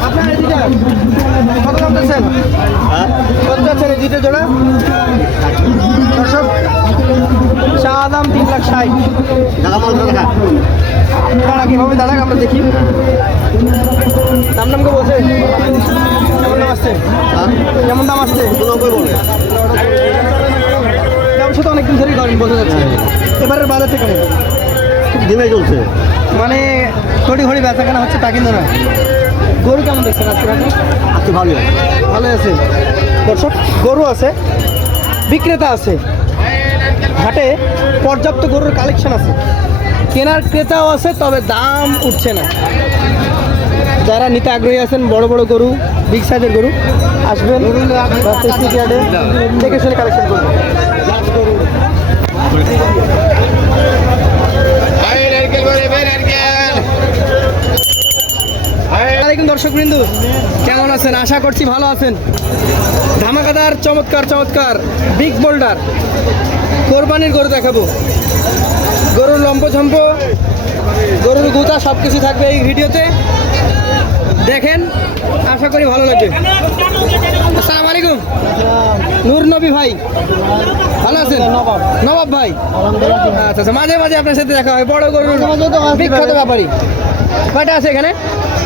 আপনার দাম দাম তিন লাখ ষাট দাঁড়া দাঁড়াক আমরা দেখি দাম দাম বলছে কেমন দাম আসছে কেমন দাম আসছে ব্যবসা তো অনেকদিন ধরেই করেন বোঝা যাচ্ছে এবারের বাজারটা কেমন ডিমে চলছে? মানে থড়ি ঘড়ি বেচা কেনা হচ্ছে তা কিন্তু না গরু কেমন দেখছেন আজকে আপনি আজকে ভালো ভালো আছে। দর্শক গরু আছে বিক্রেতা আছে। হাটে পর্যাপ্ত গরুর কালেকশন আছে। কেনার ক্রেতাও আছে তবে দাম উঠছে না। যারা নিতে আগ্রহী আছেন বড় বড় গরু বিগ সাইজের গরু আসবেন। দেখে শুনে কালেকশন করবেন আলাইকুম দর্শক বিন্দু কেমন আছেন? আশা করছি ভালো আছেন। ধামাকাদার চমৎকার চমৎকার বিগ বোল্ডার কোরবানির গরু দেখাবো। গরুর লম্পঝম্প গরুর গুতা সব কিছু থাকবে এই ভিডিওতে। দেখেন আশা করি ভালো লাগবে। আসসালাম আলাইকুম। নূর নবী ভাই। ভালো আছেন? নবাব ভাই। আচ্ছা আচ্ছা মাঝে মাঝে আপনার সাথে দেখা হয়। বড় গরুর বিখ্যাত ব্যাপারী। কয়টা আছে এখানে?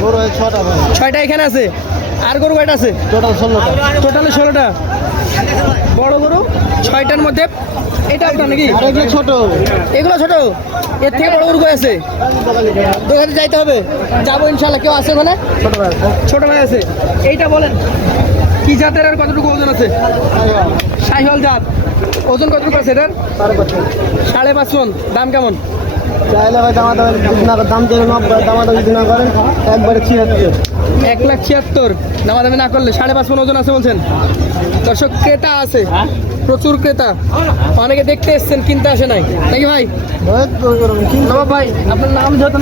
গরু ছটা ছয়টা এখানে আছে? আর গরু কয়টা আছে? টোটাল ষোলোটা। টোটাল ষোলোটা। বড় গরু? ছয়টার মধ্যে? এটা আপনার নাকি? এগুলো ছোট। এগুলো ছোট? এর থেকে বড় গরু কই আছে? দোকানে যাইতে হবে। যাব ইনশাল্লাহ কেউ আছে ওখানে? ছোট ভাই ছোট ভাই আছে। এইটা বলেন। কি জাতের আর কতটুকু ওজন আছে? সাইহল জাত। ওজন কতটুকু আছে এটার? সাড়ে পাঁচ মন। দাম কেমন? চাইলে ভাই দামা দাম দাম যদি নব্বই দামা দাম যদি না করেন একবারে ছিয়াত্তর। এক লাখ ছিয়াত্তর। দামাদামি না করলে সাড়ে পাঁচ মন ওজন আছে বলছেন? দর্শক ক্রেতা আছে। প্রচুর ক্রেতা। অনেকে দেখতে এসছেন কিনতে আসে নাই। নাকি ভাই? ভাই আপনার নাম যত